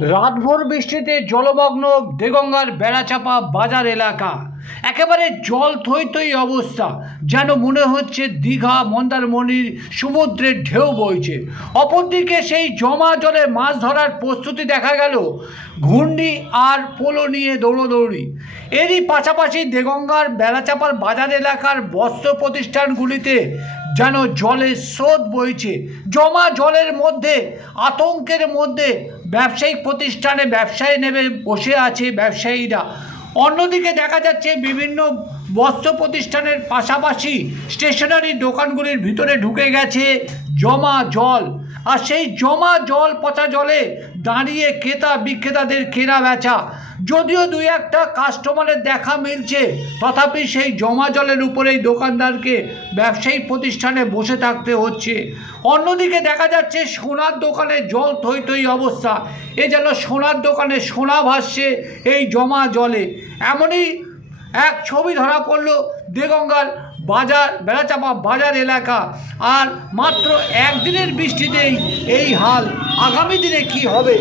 রাতভর বৃষ্টিতে জলমগ্ন দেগঙ্গার বেড়াচাপা বাজার এলাকা। একেবারে জল থই থই অবস্থা, যেন মনে হচ্ছে দীঘা মন্দারমণির সমুদ্রের ঢেউ বইছে। অপরদিকে সেই জমা জলে মাছ ধরার প্রস্তুতি দেখা গেল, ঘূর্ণি আর পোলো নিয়ে দৌড়োদৌড়ি। এরই পাশাপাশি দেগঙ্গার বেড়াচাপার বাজার এলাকার বস্ত্র প্রতিষ্ঠানগুলিতে যেন জলের স্রোত বইছে। জমা জলের মধ্যে, আতঙ্কের মধ্যে ব্যবসায়িক প্রতিষ্ঠানে ব্যবসায় নেমে বসে আছে ব্যবসায়ীরা। অন্যদিকে দেখা যাচ্ছে বিভিন্ন বস্ত্র প্রতিষ্ঠানের পাশাপাশি স্টেশনারি দোকানগুলির ভিতরে ঢুকে গেছে জমা জল। আর সেই জমা জল, পচা জলে দাঁড়িয়ে ক্রেতা বিক্রেতাদের কেনা বেচা। যদিও দুই একটা কাস্টমারের দেখা মিলছে, তথাপি সেই জমা জলের উপরেই দোকানদারকে ব্যবসায়িক প্রতিষ্ঠানে বসে থাকতে হচ্ছে। অন্যদিকে দেখা যাচ্ছে সোনার দোকানে জল থই থই অবস্থা। এ যেন সোনার দোকানে সোনা ভাসছে এই জমা জলে। এমনই এক ছবি ধরা পড়ল দেগঙ্গার বেড়াচাপা বাজার এলাকা। আর মাত্র একদিনের বৃষ্টিতেই এই হাল, আগামী দিনে কি হবে?